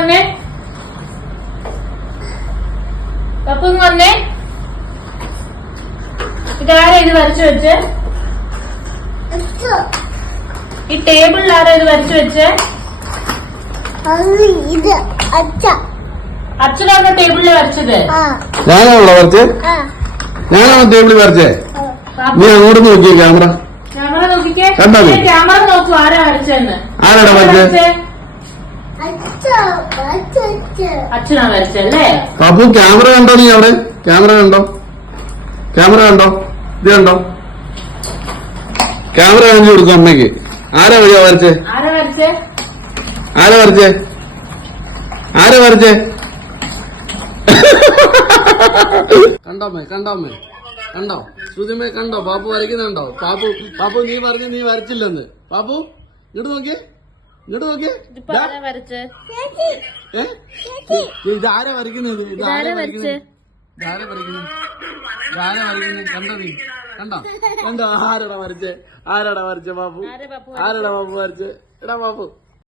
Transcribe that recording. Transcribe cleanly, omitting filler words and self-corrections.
വന്നേ. പപ്പു വന്നേ. ഇതാരാ ഇത് വരച്ചു വെച്ച്? ഈ ടേബിളിൽ ആരാ ഇത് വരച്ചു വെച്ച്? ഇത് അച്ഛനാണോ ടേബിളിൽ വരച്ചത്? ഞാനാണല്ലോ വരച്ചേ? ഞാനാണോ ടേബിളിൽ വരച്ചേ? നീ അങ്ങോട്ട് നോക്കിയേ ക്യാമറ. ക്യാമറ നോക്കിക്കേ. കണ്ടോ? ക്യാമറ നോക്കൂ ആരാ വരച്ചെന്ന്. ആരാടാ വരച്ചേ? അച്ഛനാ വരച്ചല്ലേ? അപ്പൊ ക്യാമറ കണ്ടോ? നീ അവിടെ ക്യാമറ കണ്ടോ? ക്യാമറ കണ്ടോ? ഇത് കണ്ടോ? ക്യാമറ കാണിച്ചു കൊടുക്കും അമ്മയ്ക്ക്. ആരാ വരച്ചേ? ആരാ വരച്ചേ? ആരാ വരച്ചേ? ആരാ വരച്ചേ? കണ്ടോ അമ്മേ? കണ്ടോ അമ്മേ? കണ്ടോ? ശ്രുതിമേ കണ്ടോ? പാപ്പു വരയ്ക്കുന്നുണ്ടോ? പാപ്പു നീ പറഞ്ഞു നീ വരച്ചില്ലെന്ന്. പാപ്പു ഇങ്ങോട്ട് നോക്കിയേ, ഇങ്ങോട്ട് നോക്കിയേ. ഇതാരാ വരയ്ക്കുന്നത്? ഇതാരാ വരയ്ക്കുന്നത്? ഇതാരാ വരയ്ക്കുന്നത്? ഇതാരാ വരയ്ക്കുന്നത്? കണ്ടോ നീ? കണ്ടോ? കണ്ടോ? ആരാടാ വരച്ചേ? ആരാടാ വരച്ചേ? പാപ്പു ആരാടാ പാപ്പു വരച്ചേ? എടാ പാപ്പു